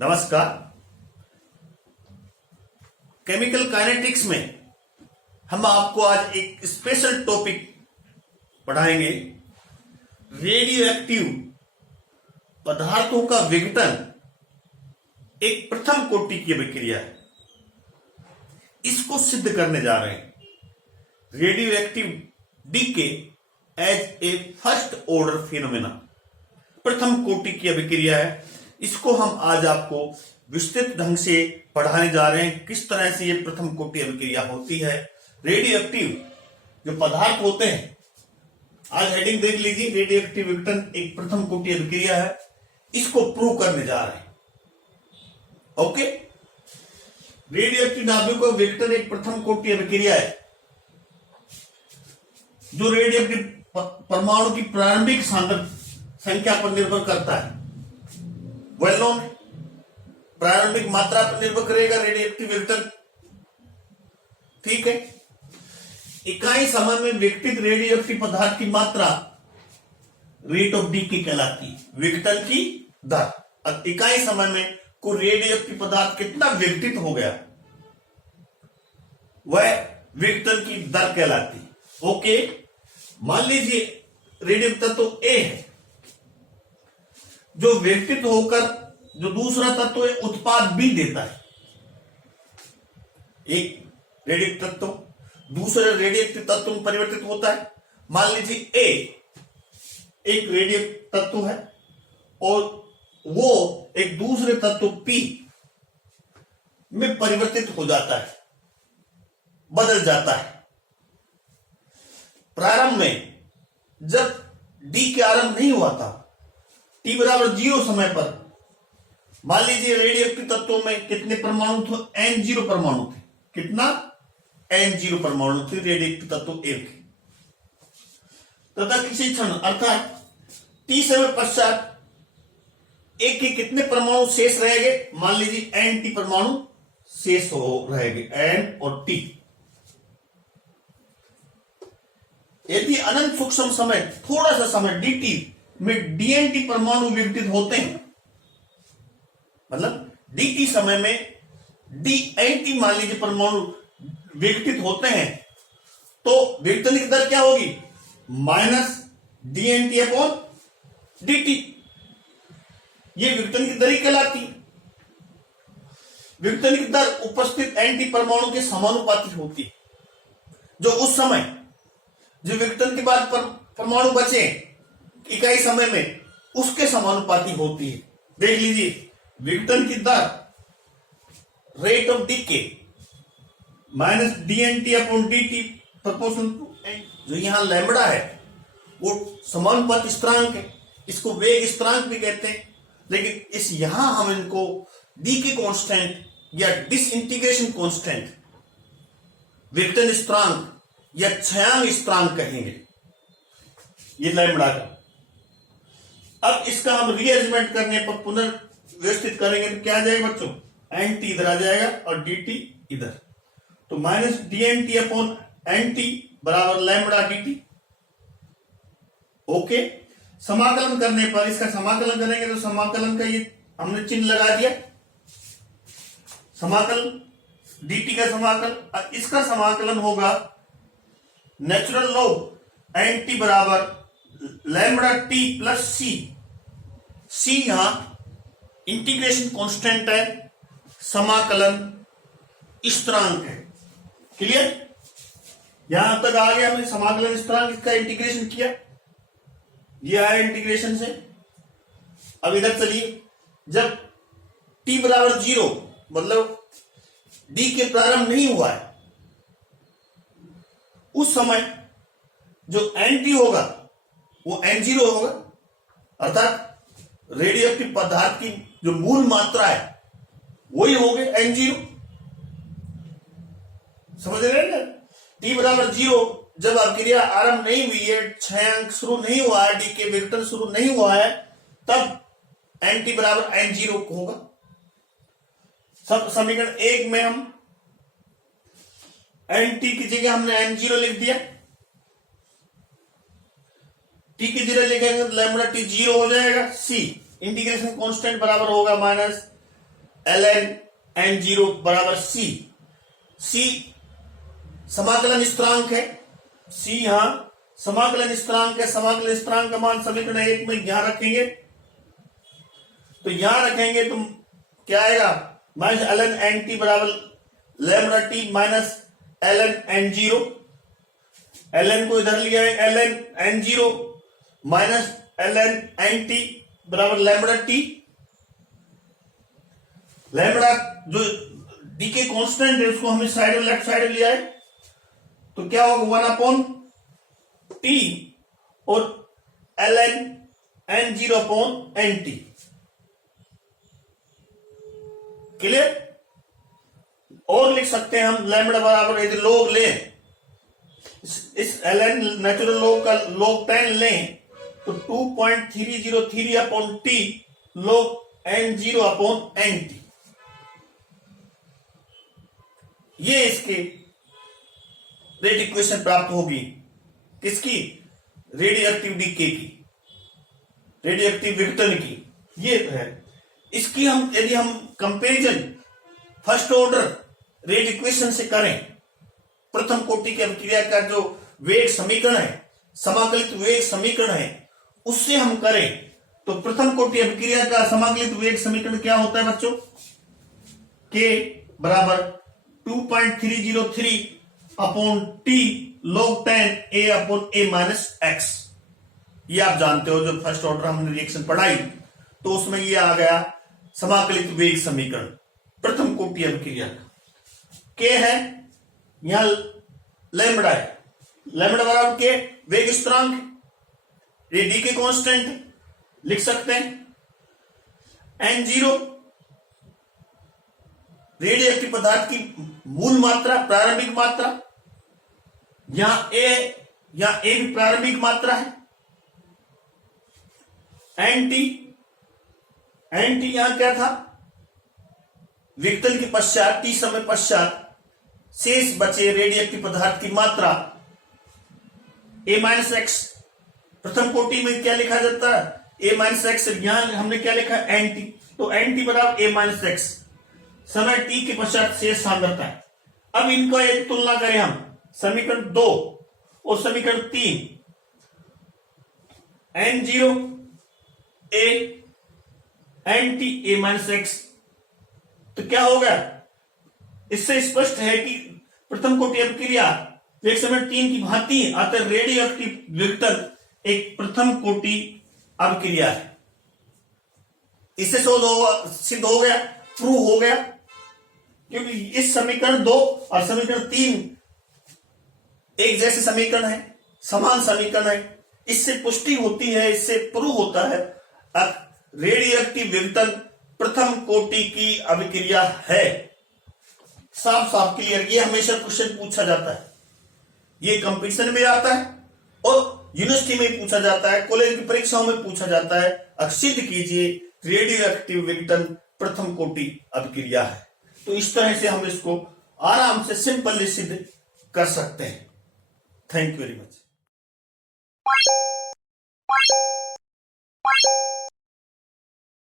नमस्कार। Chemical kinetics में हम आपको आज एक स्पेशल टॉपिक पढ़ाएंगे। रेडियो एक्टिव पदार्थों का विघटन एक प्रथम कोटि की अभिक्रिया है। इसको सिद्ध करने जा रहे हैं। Radioactive decay as a first order phenomena प्रथम कोटि की अभिक्रिया है। इसको हम आज आपको विस्तृत ढंग से पढ़ाने जा रहे हैं, किस तरह से ये प्रथम कोटि अभिक्रिया होती है। रेडियो एक्टिव जो पदार्थ होते हैं, आज हेडिंग देख लीजिए, रेडियो एक्टिव विघटन एक प्रथम कोटि अभिक्रिया है। इसको प्रूव करने जा रहे हैं। ओके, रेडियो एक्टिव नाभिक का विघटन एक प्रथम कोटि अभिक्रिया है जो रेडियो एक्टिव परमाणु की प्रारंभिक संख्या पर निर्भर करता है। वेल नोन है, प्रारंभिक मात्रा पर निर्भर करेगा रेडियो एक्टिव विघटन। ठीक है, इकाई समय में विघटित रेडियो एक्टिव पदार्थ की मात्रा रेट ऑफ डीके कहलाती है, विघटन की दर। इकाई समय में कोई रेडियो एक्टिव पदार्थ कितना विघटित हो गया वह विघटन की दर कहलाती है। ओके, मान लीजिए रेडियो तत्व ए है जो विघटित होकर जो दूसरा तत्व है उत्पाद बी देता है। एक रेडियो तत्व दूसरे रेडियो तत्व में परिवर्तित होता है। मान लीजिए ए एक रेडियो तत्व है और वो एक दूसरे तत्व पी में परिवर्तित हो जाता है, बदल जाता है। प्रारंभ में जब डी के आरंभ नहीं हुआ था, टी बराबर 0 समय पर, मान लीजिए रेडियो एक्टिव तत्वों में कितने परमाणु थे? N0 परमाणु थे। कितना? N0 परमाणु थे रेडियो एक्टिव तत्व ए के। तथा किसी क्षण अर्थात टी समय पश्चात ए के कितने परमाणु शेष रहेंगे? मान लीजिए Nt परमाणु शेष हो रहेंगे, N और T। यदि अनंत सूक्ष्म समय थोड़ा सा समय dt में डीएनटी परमाणु विघटित होते हैं, मतलब dt समय में डीएनटी मान लीजिए परमाणु विघटित होते हैं, तो विघटन की दर क्या होगी? Minus dN upon dt। ये विघटन की दर ही कहलाती है। विघटन की दर उपस्थित एंटी परमाणु के समानुपाती होती है, जो उस समय जो विघटन के बाद परमाणु बचे इकाई समय में उसके समानुपाती होती है। देख लीजिए, विघटन की दर rate of decay minus dN upon dt proportional to N. जो यहां लैम्बडा है वो समानुपाती स्थिरांक है, इसको वेग स्थिरांक भी कहते हैं। लेकिन इस यहां हम इनको डीके कांस्टेंट या डिसइंटीग्रेशन कांस्टेंट, विघटन स्थिरांक या क्षयांक स्थिरांक कहेंगे, ये लैम्बडा का। अब इसका हम रीअरेंजमेंट करने पर पुनर्व्यवस्थित करेंगे तो क्या आ जाएगा बच्चों? एन टी इधर आ जाएगा और डी टी इधर, तो minus d n t upon n t बराबर लैम्बडा डी टी। ओके, समाकलन करने पर इसका समाकलन करेंगे तो समाकलन का ये हमने चिन्ह लगा दिया, समाकलन dt का समाकलन। इसका समाकलन होगा नेचुरल लॉग एन टी बराबर लैम्बडा टी प्लस सी। सी यहां इंटीग्रेशन कांस्टेंट है, समाकलन स्थिरांक है। क्लियर? यहां तक आ गया, हमने समाकलन स्थिरांक इसका इंटीग्रेशन किया, यह है इंटीग्रेशन से। अब इधर चलिए, जब t बराबर 0 मतलब d के प्रारंभ नहीं हुआ है, उस समय जो Nt होगा वो N0 होगा, अर्थात रेडियो एक्टिव पदार्थ की जो मूल मात्रा है वही होगी N0। समझ रहे हैं ना? t बराबर 0 जब अभिक्रिया आरंभ नहीं हुई है, क्षयांक शुरू नहीं हुआ है, डी के विघटन शुरू नहीं हुआ है, तब Nt बराबर N0 होगा। सब समीकरण 1 में हम Nt की जगह हमने N0 लिख दिया, टी की जीरो लिखेंगे तो लैम्बडा टी 0 हो जाएगा। सी इंटीग्रेशन कांस्टेंट बराबर होगा माइनस ln n0 बराबर c। c समाकलन स्थिरांक है, c यहां समाकलन स्थिरांक है। समाकलन स्थिरांक का मान समीकरण 1 में यहां रखेंगे, तो यहां रखेंगे तो क्या आएगा, माइनस ln nt बराबर lambda T minus ln n0। ln को इधर लिया है, ln n0 minus ln nt बराबर लैम्बडा टी। लैम्बडा जो डी के कांस्टेंट है उसको हमने साइड में लेफ्ट साइड में लिया है, तो क्या होगा 1/t और ln n0/nt। क्लियर? और लिख सकते हैं हम लैम्बडा बराबर, यदि लोग लें इस ln नेचुरल लोग का log 10 लें तो 2.303/t log n0/nt। ये इसके रेट इक्वेशन प्राप्त होगी, किसकी? रेडियो एक्टिव डीके की, रेडियो एक्टिव विघटन की। ये है इसकी हम यदि हम comparison first order rate equation से करें, प्रथम कोटि की अभिक्रिया का जो वेग समीकरण है, समाकलित वेग समीकरण है, उससे हम करें तो प्रथम कोटि अभिक्रिया का समाकलित वेग समीकरण क्या होता है बच्चों? k बराबर 2.303/t log 10 a/a minus x। ये आप जानते हो, जो फर्स्ट ऑर्डर हमने रिएक्शन पढ़ाई तो उसमें ये आ गया समाकलित वेग समीकरण प्रथम कोटि अभिक्रिया का। k है, यहां लैम्बडा है, लैम्बडा बराबर के वेग स्थिरांक, ये डी के कांस्टेंट लिख सकते हैं। n0 रेडियो एक्टिव पदार्थ की मूल मात्रा, प्रारंभिक मात्रा, यहां a भी प्रारंभिक मात्रा है। nt यहां क्या था? विघटन के पश्चात t समय पश्चात शेष बचे रेडियो एक्टिव पदार्थ की मात्रा a-x। प्रथम कोटि में क्या लिखा जाता है? a-x। यहां हमने क्या लिखा? nt। तो nt बराबर a-x, समय t के पश्चात शेष सांद्रता है। अब इनको एक तुलना करें हम, समीकरण 2 और समीकरण 3, n0 a nt a-x, तो क्या होगा? इससे स्पष्ट है कि प्रथम कोटि अभिक्रिया एक समय 3 की भांति है, अतः रेडियो एक्टिव विघटन एक प्रथम कोटि अभिक्रिया है। इससे सिद्ध हो गया, प्रूव हो गया, क्योंकि इस समीकरण 2 और समीकरण 3 एक जैसे समीकरण है, समान समीकरण है। इससे पुष्टि होती है, इससे प्रूव होता है अब रेडियो एक्टिव विघटन प्रथम कोटि की अभिक्रिया है। साफ साफ क्लियर। ये हमेशा क्वेश्चन पूछा जाता है, ये कंपटीशन में आता है और यूनिवर्सिटी में पूछा जाता है, कॉलेज की परीक्षाओं में पूछा जाता है। अब सिद्ध कीजिए रेडियो एक्टिव विघटन प्रथम कोटि अभिक्रिया है। तो इस तरह से हम इसको आराम से सिंपली सिद्ध कर सकते हैं। Thank you very much.